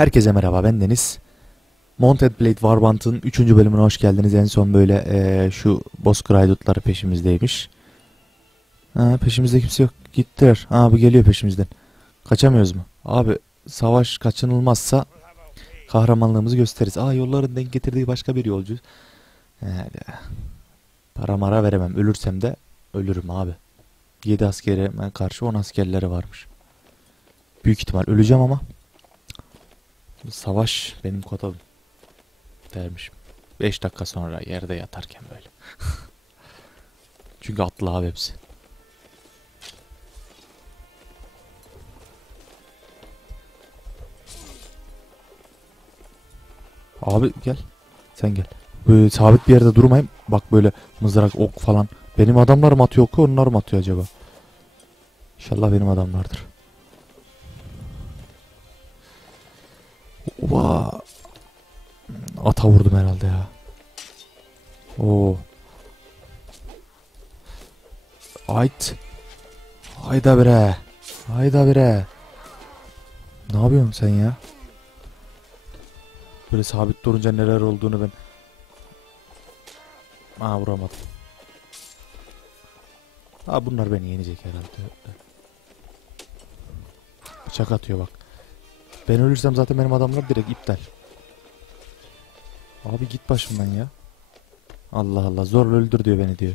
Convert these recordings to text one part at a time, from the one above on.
Herkese merhaba ben Deniz. Mounted Blade Warband'ın 3. bölümüne hoş geldiniz. En son böyle eee, şu boss Kraydutları peşimizdeymiş. Ha, peşimizde kimse yok. Gittiler. Ha bu geliyor peşimizden. Kaçamıyoruz mu? Abi savaş kaçınılmazsa kahramanlığımızı gösteririz. Aa yolların denk getirdiği başka bir yolcu. Hadi. Para mara veremem. Ölürsem de ölürüm abi. 7 askere karşı 10 askerleri varmış. Büyük ihtimal öleceğim ama Savaş benim kodum dermişim. 5 dakika sonra yerde yatarken böyle. Çünkü atlı abi hepsi. Abi gel. Sen gel. Böyle sabit bir yerde durmayayım. Bak böyle mızrak ok falan. Benim adamlar mı atıyor oku onlar mı atıyor acaba? İnşallah benim adamlardır. Ata vurdum herhalde ya. Oo. Ayt. Hayda bre. Hayda bre. Ne yapıyorsun sen ya? Böyle sabit durunca neler olduğunu ben... Aa vuramadım. Aa bunlar beni yenecek herhalde. Bıçak atıyor bak. Ben ölürsem zaten benim adamlar direkt iptal. Abi git başımdan ya. Allah Allah zorla öldür diyor beni diyor.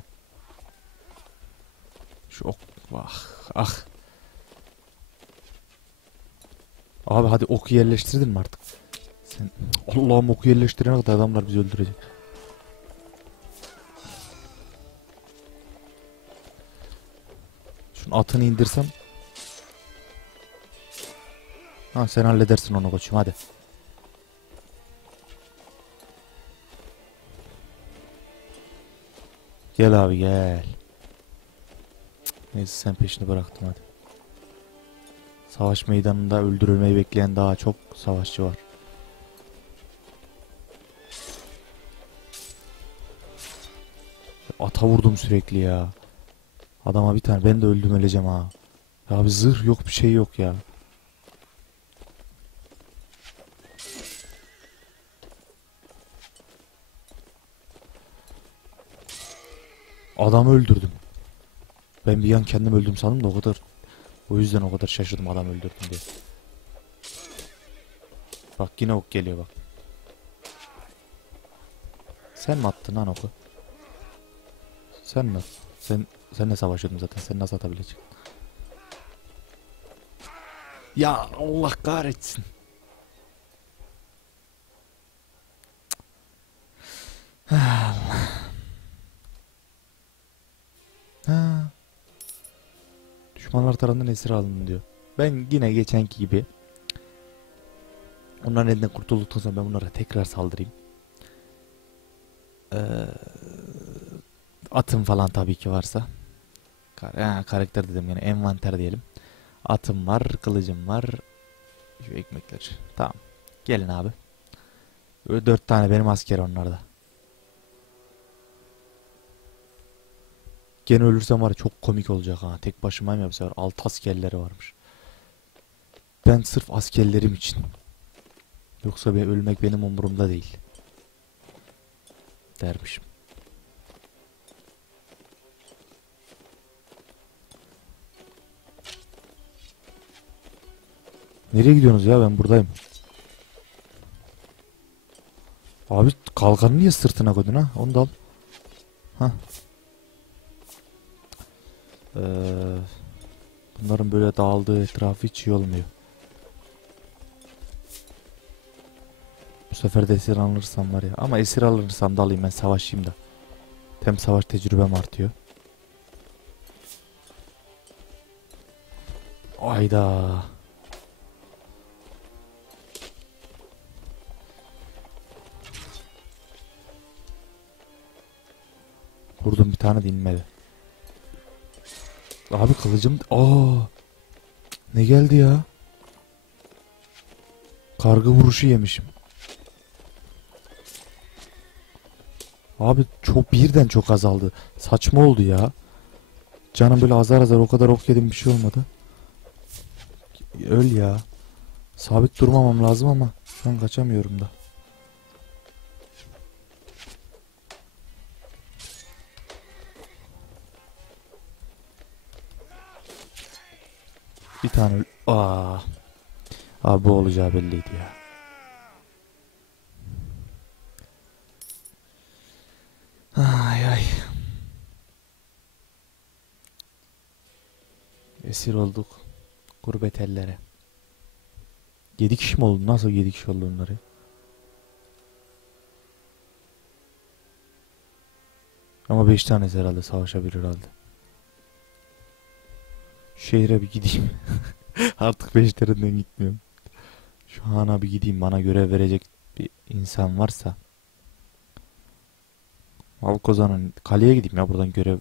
Şu ok ah ah. Abi hadi oku yerleştirdin mi artık? Sen Allah'ım oku yerleştirene kadar adamlar bizi öldürecek. Şunu atını indirsem. Ha sen halledersin onu koçum hadi. Gel abi gel. Neyse sen peşini bıraktım hadi. Savaş meydanında öldürülmeyi bekleyen daha çok savaşçı var. Ata vurdum sürekli ya. Adama bir tane ben de öldüm öleceğim ha. Ya bir zırh yok bir şey yok ya. Adamı öldürdüm. Ben bir an kendim öldüm sandım da o kadar. O yüzden o kadar şaşırdım adam öldürdüm diye. Bak yine ok geliyor bak. Sen mi attın lan oku? Sen mi? Sen senle savaşıyordun zaten. Sen nasıl atabileceksin? Ya Allah kahretsin. Ha. Düşmanlar tarafından esir alındı diyor. Ben yine geçenki gibi onların elinden kurtulduktan sonra ben bunlara tekrar saldırayım. Ee, atım falan tabii ki varsa. Kar ha, karakter dedim yani envanter diyelim. Atım var, kılıcım var. Şu ekmekler. Tamam. Gelin abi. Böyle dört tane benim asker onlarda. Gene ölürsem var ya çok komik olacak ha. Tek başımayım ya bu sefer. Altı askerleri varmış. Ben sırf askerlerim için. Yoksa ben ölmek benim umurumda değil. Dermişim. Nereye gidiyorsunuz ya ben buradayım. Abi kalkanı niye sırtına koydun ha? Onu da al. Hah. Ee, bunların böyle dağıldığı etrafı hiç iyi olmuyor. Bu sefer de esir alırsam var ya. Ama esir alırsam da alayım ben savaşayım da. Hem savaş tecrübem artıyor. Ayda. Vurdum bir tane de inmedi. Abi kılıcım... Aa! Ne geldi ya? Kargı vuruşu yemişim. Abi çok birden çok azaldı. Saçma oldu ya. Canım böyle azar azar o kadar ok yedim bir şey olmadı. Öl ya. Sabit durmamam lazım ama şu an kaçamıyorum da. Bir tane Aa. Abi bu olacağı belliydi ya. Ay ay. Esir olduk. Gurbet ellere. 7 kişi mi oldu? Nasıl 7 kişi oldu onları? Ama 5 tanesi herhalde savaşabilir herhalde. Şehre bir gideyim. Artık beşlerinden gitmiyorum. Şu hana bir gideyim bana görev verecek bir insan varsa. Alkozan'ın kaleye gideyim ya buradan görev.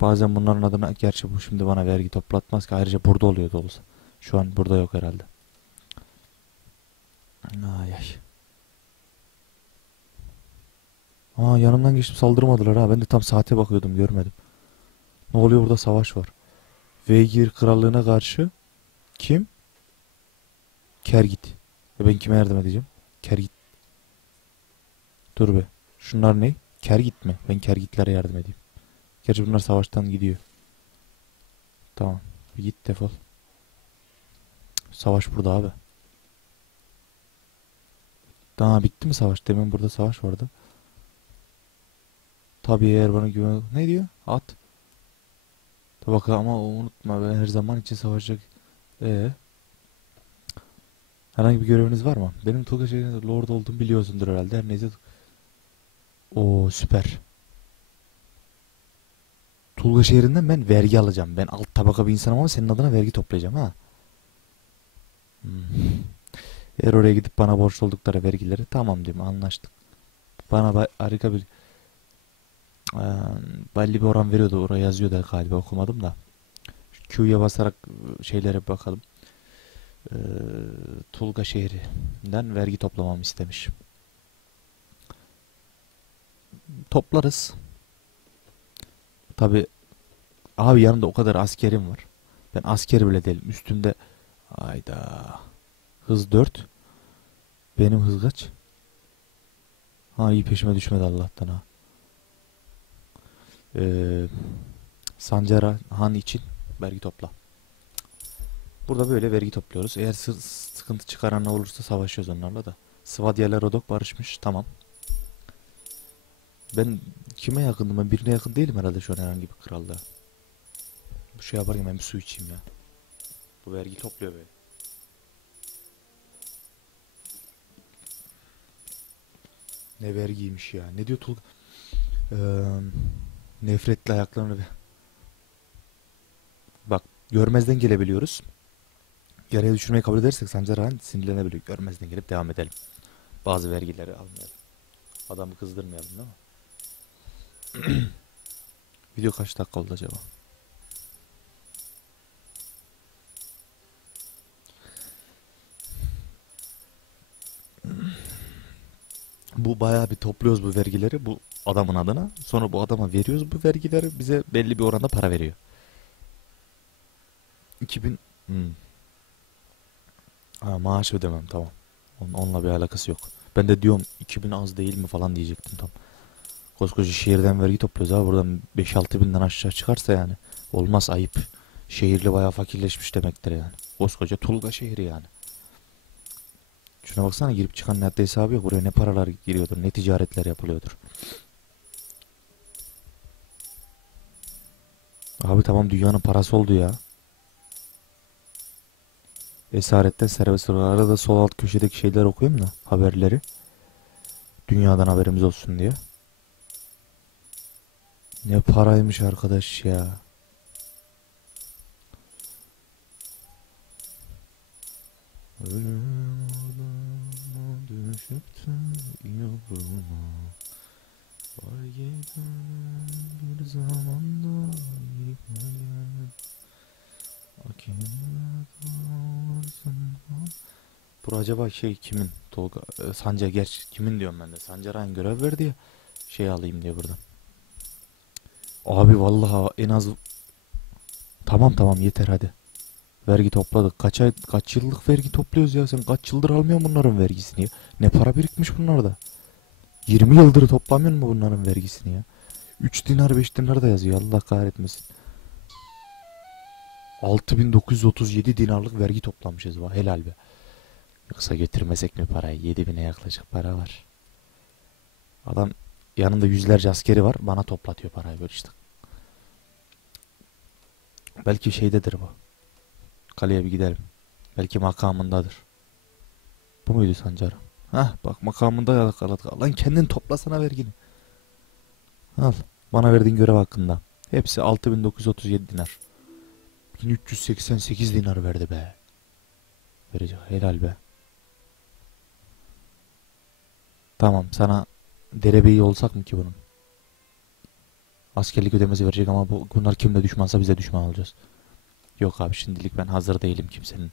Bazen bunların adına gerçi bu şimdi bana vergi toplatmaz ki ayrıca burada oluyordu olsa. Şu an burada yok herhalde. Ay ay. Aa yanımdan geçip saldırmadılar ha. Ben de tam saate bakıyordum görmedim. Ne oluyor burada savaş var. Veygir krallığına karşı kim? Kergit. E ben kime yardım edeceğim? Kergit. Dur be. Şunlar ne? Kergit mi? Ben Kergitlere yardım edeyim. Gerçi bunlar savaştan gidiyor. Tamam. Git defol. Savaş burada abi. Daha bitti mi savaş? Demin burada savaş vardı. Tabii eğer bana güven... Ne diyor? At. Bak ama unutma ben her zaman için savaşacak. Ee? Herhangi bir göreviniz var mı? Benim Tolga şehrinde Lord olduğumu biliyorsundur herhalde. Her neyse. Oo süper. Tulga şehrinden ben vergi alacağım. Ben alt tabaka bir insanım ama senin adına vergi toplayacağım ha. Hmm. Eğer oraya gidip bana borçlu oldukları vergileri tamam diyeyim anlaştık. Bana ba- harika bir eee, belli bir oran veriyordu. Oraya yazıyordu galiba okumadım da. Q'ya basarak e, şeylere bakalım. Eee, Tulga şehrinden vergi toplamamı istemiş. Toplarız. Tabi abi yanımda o kadar askerim var. Ben asker bile değilim. Üstümde ayda hız 4. Benim hız kaç? Ha iyi peşime düşmedi Allah'tan ha. Ee, Sancara Han için vergi topla. Burada böyle vergi topluyoruz. Eğer sı- sıkıntı çıkaran olursa savaşıyoruz onlarla da. Svadya ile Rodok barışmış. Tamam. Ben kime yakındım? Ben birine yakın değilim herhalde şu an herhangi bir krallığa. Bu şey yaparken ben bir su içeyim ya. Bu vergi topluyor böyle. Ne vergiymiş ya. Ne diyor Tulga? Eee, nefretli ayaklarını ve... Bak görmezden gelebiliyoruz. Yaraya düşürmeyi kabul edersek Sancar Han sinirlenebiliyor. Görmezden gelip devam edelim. Bazı vergileri almayalım. Adamı kızdırmayalım değil mi? Video kaç dakika oldu acaba? Bu bayağı bir topluyoruz bu vergileri bu adamın adına. Sonra bu adama veriyoruz bu vergileri bize belli bir oranda para veriyor. 2000 hmm. Ha, maaş ödemem tamam. Onun, onunla bir alakası yok. Ben de diyorum 2000 az değil mi falan diyecektim tam. Koskoca şehirden vergi topluyoruz abi buradan 5-6 binden aşağı çıkarsa yani. Olmaz ayıp. Şehirli bayağı fakirleşmiş demektir yani. Koskoca Tulga şehri yani. Şuna baksana girip çıkan neredeyse abi yok. Buraya ne paralar giriyordur, ne ticaretler yapılıyordur. Abi tamam dünyanın parası oldu ya. Esaretten serbest olarak arada sol alt köşedeki şeyler okuyayım da haberleri. Dünyadan haberimiz olsun diye. Ne paraymış arkadaş ya. Ölüm odama düşüp de yoluma Var giden bir zamanda gitmeyen Akimler varsın Bu acaba şey kimin? Tolga, e, Sancar gerçi kimin diyorum ben de. Sancar'a görev verdi ya. Şey alayım diye buradan. Abi vallahi en az Tamam tamam yeter hadi. Vergi topladık. Kaç ay, kaç yıllık vergi topluyoruz ya? Sen kaç yıldır almıyorsun bunların vergisini ya? Ne para birikmiş bunlarda? 20 yıldır toplamıyor mu bunların vergisini ya? 3 dinar 5 dinar da yazıyor. Allah kahretmesin. 6937 dinarlık vergi toplamışız. Vay helal be. Yoksa getirmesek mi parayı? 7000'e yaklaşık para var. Adam yanında yüzlerce askeri var. Bana toplatıyor parayı böyle işte. Belki şeydedir bu. Kaleye bir gidelim. Belki makamındadır. Bu muydu Sancar? Hah bak makamında yakaladık. Lan kendin toplasana vergini. Al. Bana verdiğin görev hakkında. Hepsi 6937 dinar. 1388 dinar verdi be. Verecek helal be. Tamam sana derebeyi olsak mı ki bunun? Askerlik ödemesi verecek ama bu, bunlar kimle düşmansa biz de düşman olacağız. Yok abi şimdilik ben hazır değilim kimsenin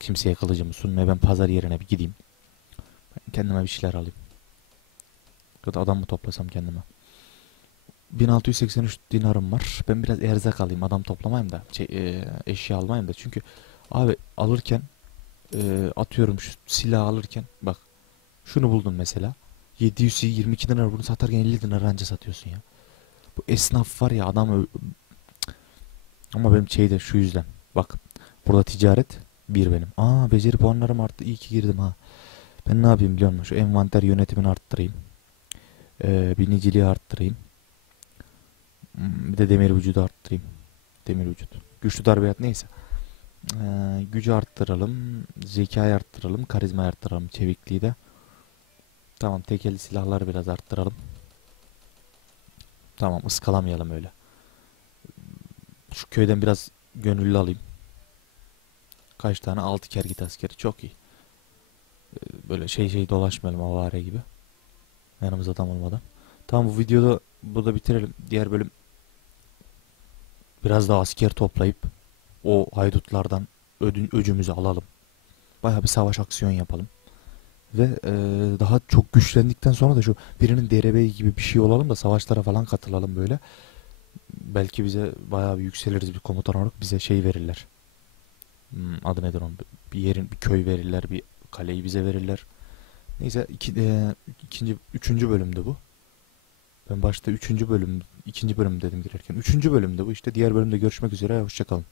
kimseye kılıcımı sunmaya. Ben pazar yerine bir gideyim. Ben kendime bir şeyler alayım. Ya da adam mı toplasam kendime. 1683 dinarım var. Ben biraz erzak alayım. Adam toplamayayım da. Şey, e, eşya almayayım da. Çünkü abi alırken e, atıyorum şu silah alırken bak şunu buldum mesela. 722 dinar bunu satarken 50 dinar anca satıyorsun ya. Bu esnaf var ya adam ama benim şey de şu yüzden. Bak burada ticaret bir benim. Aa beceri puanlarım arttı. İyi ki girdim ha. Ben ne yapayım biliyor musun? Şu envanter yönetimini arttırayım. Ee, biniciliği arttırayım. Hmm, Bir de demir vücudu arttırayım. Demir vücut. Güçlü darbeyat neyse. Ee, gücü arttıralım. Zekayı arttıralım. Karizmayı arttıralım. Çevikliği de. Tamam tekeli silahları biraz arttıralım. Tamam ıskalamayalım öyle. Şu köyden biraz gönüllü alayım. Kaç tane? 6 kergit askeri. Çok iyi. Ee, Böyle şey şey dolaşmayalım avare gibi. Yanımızda adam olmadan. Tamam bu videoda burada bitirelim. Diğer bölüm biraz daha asker toplayıp o haydutlardan ödün, öcümüzü alalım. Bayağı bir savaş aksiyon yapalım. Ve e, daha çok güçlendikten sonra da şu birinin derebeyi gibi bir şey olalım da savaşlara falan katılalım böyle. Belki bize bayağı bir yükseliriz bir komutan olarak bize şey verirler. Hmm, adı nedir onun? Bir yerin bir köy verirler, bir kaleyi bize verirler. Neyse iki, e, ikinci, üçüncü bölümde bu. Ben başta üçüncü bölüm, ikinci bölüm dedim girerken. Üçüncü bölümde bu işte. Diğer bölümde görüşmek üzere. Hoşçakalın.